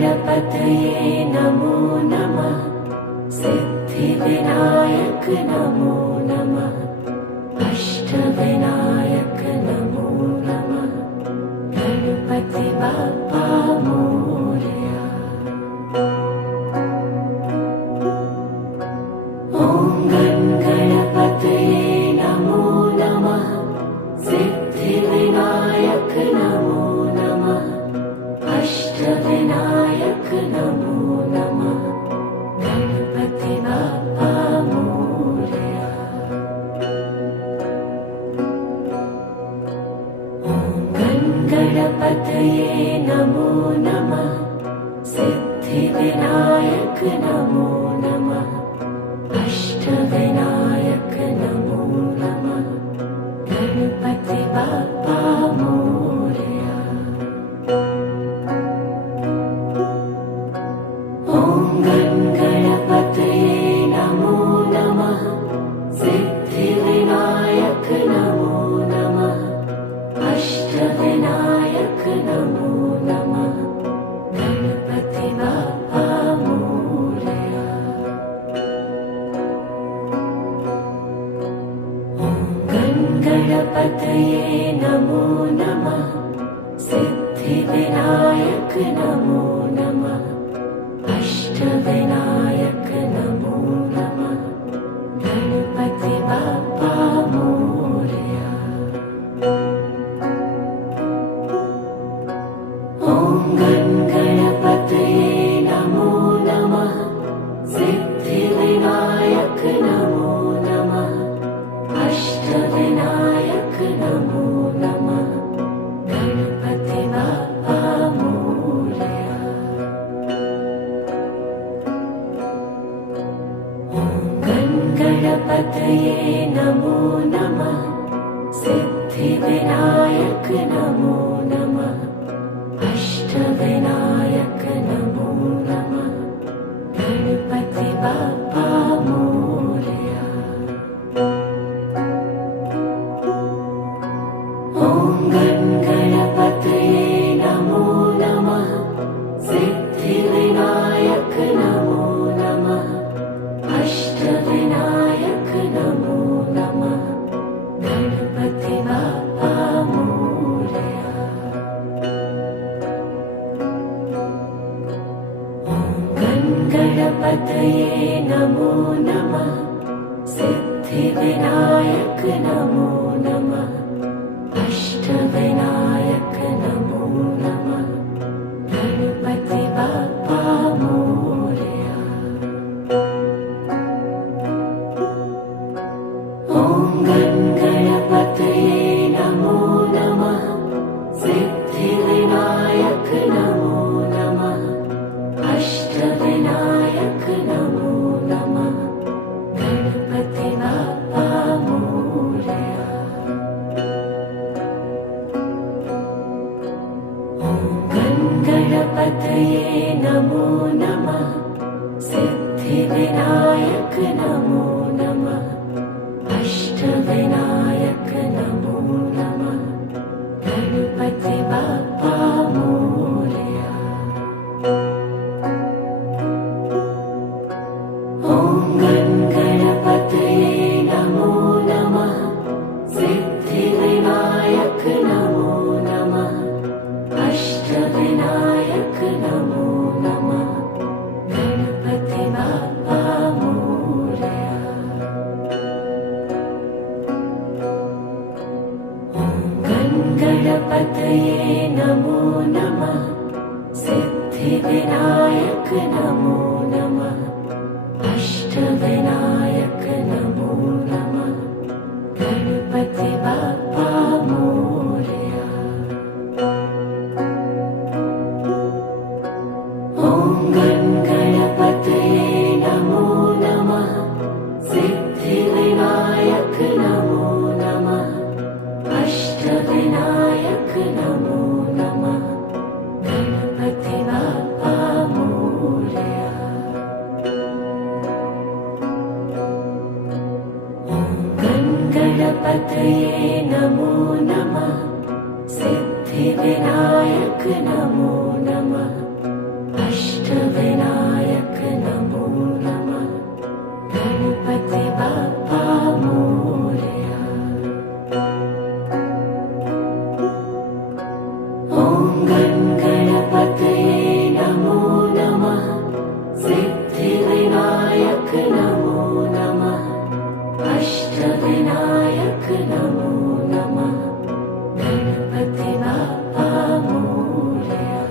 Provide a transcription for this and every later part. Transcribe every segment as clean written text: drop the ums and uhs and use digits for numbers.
गणपतये नमो नमः। सिद्धिविनायक नमो नमः। अष्टविनायक नमो नमः। गणपति बाप्पा मोरया। ॐ गणपतये नमो नमः। सिद्धिविनायक नमो नमः। अष्टविनायक नमो नमः। गणपति बाप्पा मोरया। गणपतये नमो नमः। सिद्धिविनायक नमो नमः। अष्टविनायक नमो नमः। गणपति बाप्पा मोरया। ॐ गणपतये नमो नमः। सिद्धिविनायक नमो नमः। अष्टविनायक नमो नमः। गणपति बाप्पा मोरया। ॐ गणपतये नमो नमः। सिद्धिविनायक नमो नमः। अष्टविनायक नमो नमः। गणपति बाप्पा मोरया। ॐ गणपतये नमो नमः। सिद्धिविनायक नमो नमः। अष्टविनायक नमो नमः। गणपति बाप्पा मोरया। ॐ गणपतये नमो नमः। सिद्धिविनायक नमो नमः। अष्टविनायक नमो नमः। गणपति बाप्पा मोरया। ॐ गणपतये नमो नमः। सिद्धिविनायक नमो नमः। अष्टविनायक नमो नमः। गणपति बाप्पा मोरया। ॐ गणपतये नमो नमः। सिद्धिविनायक नमो नमः। अष्टविनायक नमो नमः। गणपति बाप्पा मोरया। ॐ गणपतये नमो नमः। सिद्धिविनायक नमो नमः। अष्टविनायक नमो नमः। गणपति बाप्पा मोरया। ॐ गणपतये नमो नमः। सिद्धिविनायक नमो नमः। अष्टविनायक नमो नमः। गणपति बाप्पा मोरया। ॐ गणपतये नमो नमः। सिद्धिविनायक नमो नमः। अष्टविनायक नमो नमः। गणपति बाप्पा मोरया। ॐ गणपतये नमो नमः। सिद्धिविनायक नमो नमः। अष्टविनायक नमो नमः। गणपति बाप्पा मोरया। ॐ गणपतये नमो नमः। सिद्धिविनायक नमो नमः। अष्टविनायक नमो नमः। गणपति बाप्पा मोरया। ॐ गणपतये नमो नमः। सिद्धिविनायक नमो नमः। गं गणपतये नमो नमः सिद्धिविनायक नमो नमः अष्टविनायक नमो नमः गणपति बाप्पा मोरया।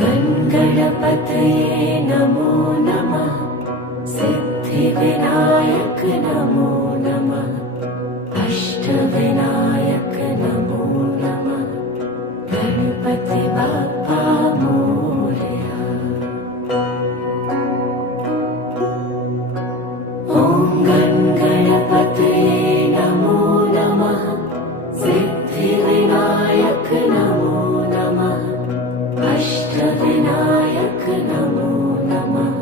गं गणपतये नमो नमः सिद्धिविनायक नमो नमः अष्टविनायक नमो नमः गणपति बाप्पा मोरया। गं गणपतये नमो नमः सिद्धिविनायक नमो नमः अष्टविनायक नमो नमः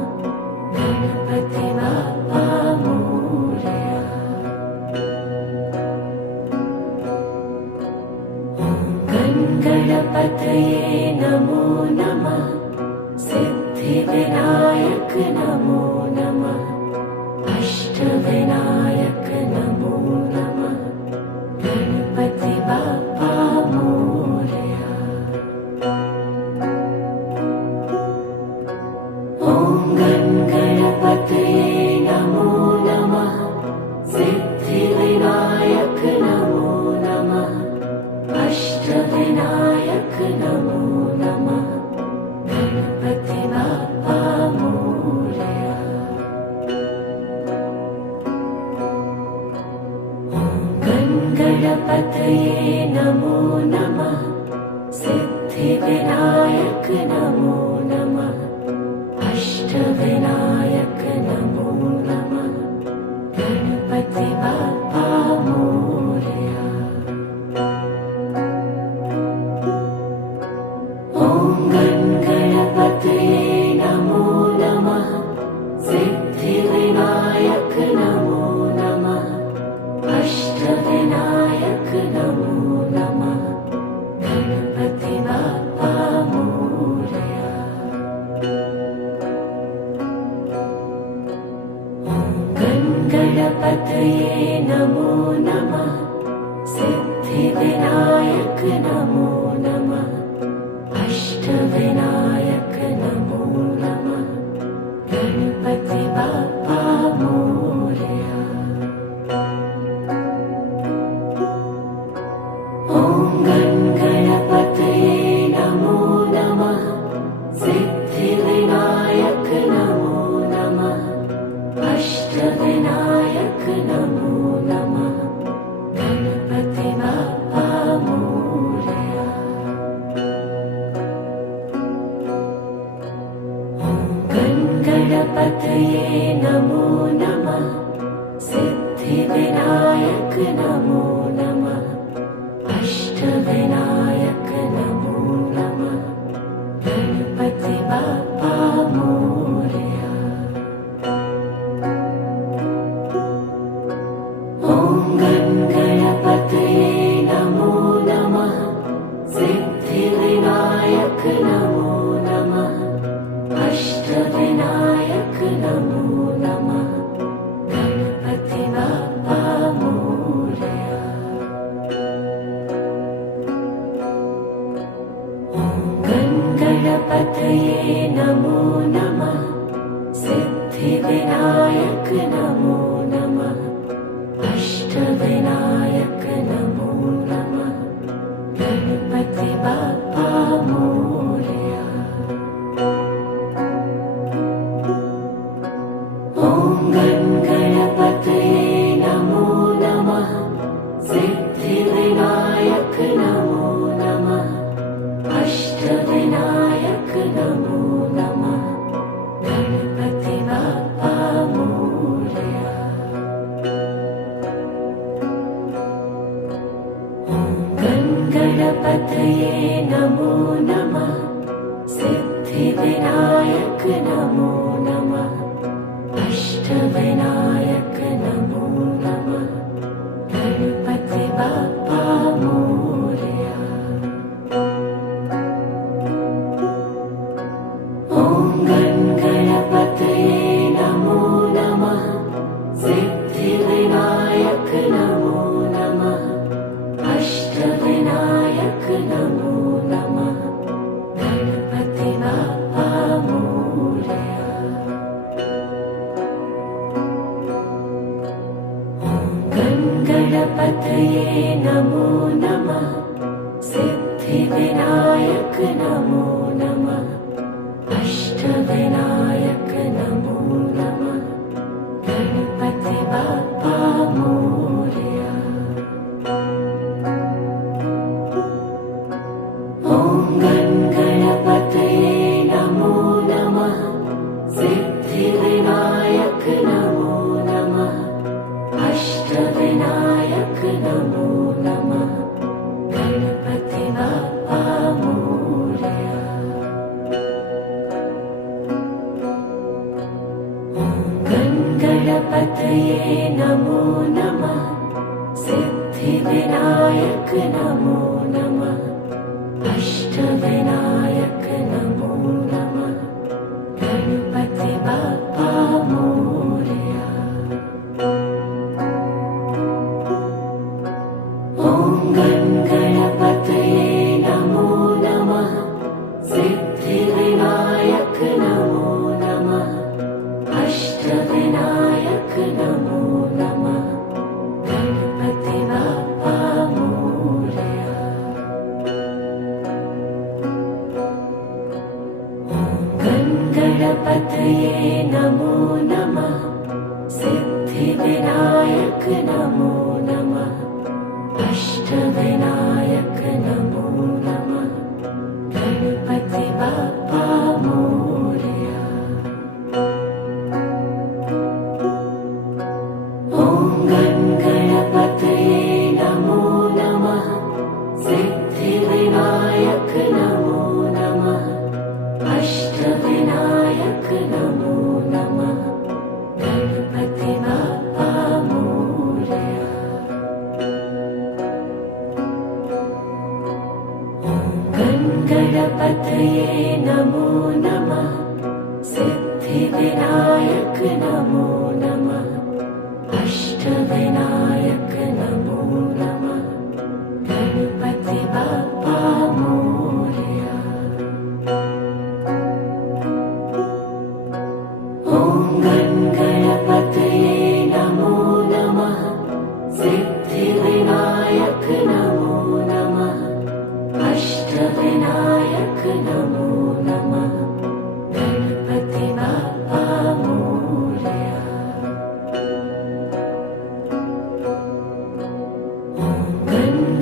गणपति बाप्पा मोरया। गं गणपतये नमो नमः सिद्धिविनायक नमो नमः अष्टविनायक नमो नमः गणपति बाप्पा मोरया। गं गणपतये नमो नमः सिद्धिविनायक नमो नमः अष्टविनायक नमो नमः गणपति बाप्पा मोरया। गं गणपतये नमो नमः सिद्धिविनायक नमो नमः अष्टविनायक नमो नमः गणपति बाप्पा मोरया। गं गणपतये नमो नमः सिद्धिविनायक नमो नमः अष्टविनायक नमो नमः गणपति बाप्पा मोरया। गं गणपतये नमो नमः सिद्धिविनायक नमो नमः अष्टविनायक नमो नमः गणपति बाप्पा मोरया। गं गणपतये नमो नमः सिद्धिविनायक नमो नमः अष्टविनायक नमो नमः गणपति बाप्पा मोरया। गं गणपतये नमो नमः सिद्धिविनायक नमो नमः अष्टविनायक नमो नमः गणपति बाप्पा मोरया। गं गणपतये नमो नमः सिद्धिविनायक नमो नमः अष्टविनायक नमो नमः गणपति बाप्पा मोरया। गं गणपतये नमो नमः सिद्धिविनायक नमो नमः अष्टविनायक नमो नमः गणपति बाप्पा मोरया। गं गणपतये नमो नमः सिद्धिविनायक नमो नमः अष्टविनायक नमो नमः गणपति बाप्पा मोरया। गं गणपतये नमो नमः सिद्धिविनायक नमो नमः अष्टविनायक नमो नमः गणपति बाप्पा मोरया। गं गणपतये नमो नमः सिद्धिविनायक नमो नमः नमो नमः सिद्धिविनायक नमो नमः अष्टविनायक नमो नमः गणपति बाप्पा मोरया। ॐ गणपतये नमो नमः सिद्धिविनायक नमो नमः अष्टविनायक नमो नमः गणपति बाप्पा मोरया। गणपतये नमो नमः सिद्धिविनायक नमो नमः अष्टविनायक नमो नमः गणपति बाप्पा मोरया। ॐ गणपतये नमो नमः सिद्धिविनायक नमो नमः अष्टविनायक नमो नमः गणपति बाप्पा मोरया। गणपतये नमो नमः सिद्धिविनायक नमो नमः अष्टविनायक नमो नमः गणपति बाप्पा मोरया। ॐ गणपतये नमो नमः सिद्धिविनायक नमो नमः अष्टविनायक नमो नमः गणपति बाप्पा मोरया। गणपतये नमो नमः सिद्धिविनायक नमो नमः अष्टविनायक नमो नमः गणपति बाप्पा मोरया। ॐ गणपतये नमो नमः सिद्धिविनायक नमो नमः अष्टविनायक नमो नमः गणपति बाप्पा मोरया।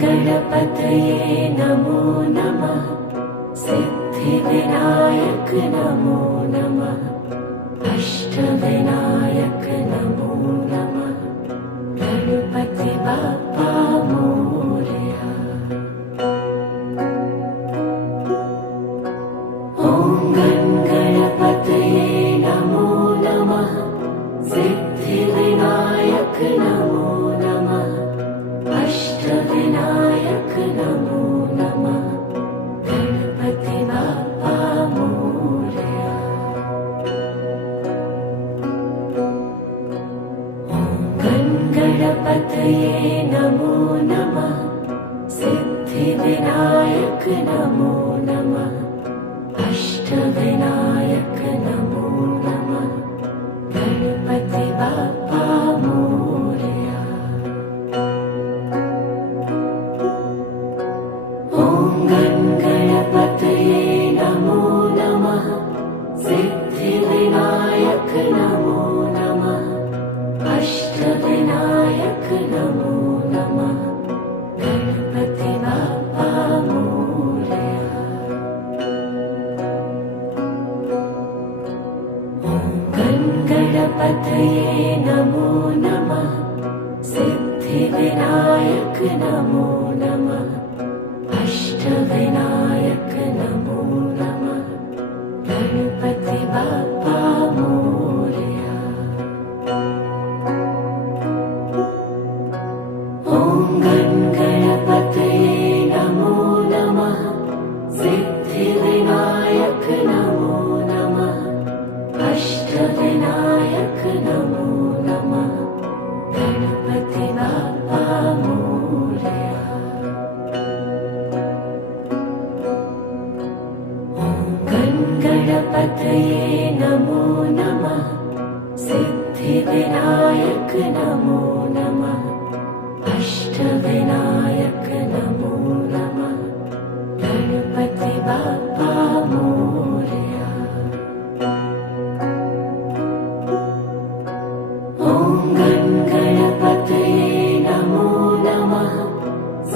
गणपतये नमो नमः सिद्धिविनायक नमो नमः अष्टविनायक नमो नमः गणपति बाप्पा मोरया। ॐ गणपतये नमो नमः सिद्धिविनायक नमो नमः अष्टविनायक नमो नमः गणपति बाप्पा मोरया। गणपतये नमो नमः सिद्धिविनायक नमो नमः अष्टविनायक नमो नमः गणपति बाप्पा मोरया। ॐ गणपतये नमो नमः सिद्धिविनायक नमो नमः अष्टविनायक नमो नमः गणपति बाप्पा मोरया। गणपतये नमो नमः सिद्धिविनायक नमो नमः अष्टविनायक नमो नमः गणपति बाप्पा मोरया। ॐ गणपतये नमो नमः सिद्धिविनायक नमो नमः अष्टविनायक नमो नमः गणपति बाप्पा मोरया। गणपतये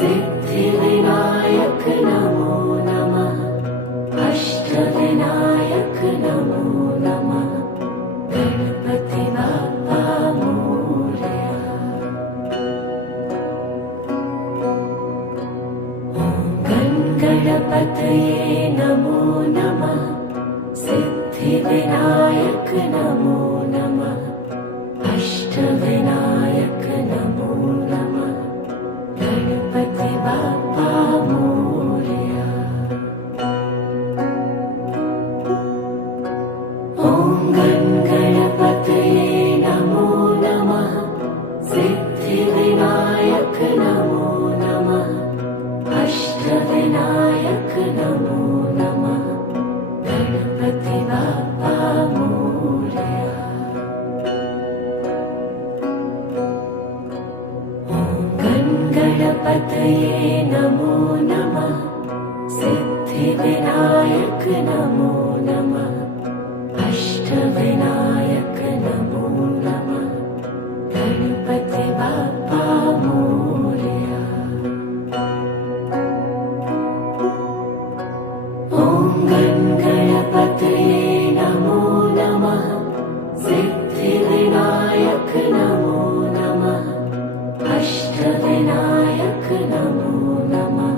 सिद्धिविनायक नमो नमः अष्टविनायक नमो नमः गणपति बाप्पा मोरया। गणपतये नमो नमः सिद्धिविनायक नमो नमः अष्टविनायक नमो नमः गणपति बाप्पा मोरया। गणपतये नमो नमः सिद्धिविनायक नमो नमः अष्टविनायक नमो नमः गणपति बाप्पा मोरया। गणपतये नमो नमः सिद्धिविनायक नमो नमः अष्टविनायक नमो नमः गणपति बाप्पा मोरया। गणपतये नमो नमः सिद्धिविनायक नमो नमः अष्टविनायक नमो नमः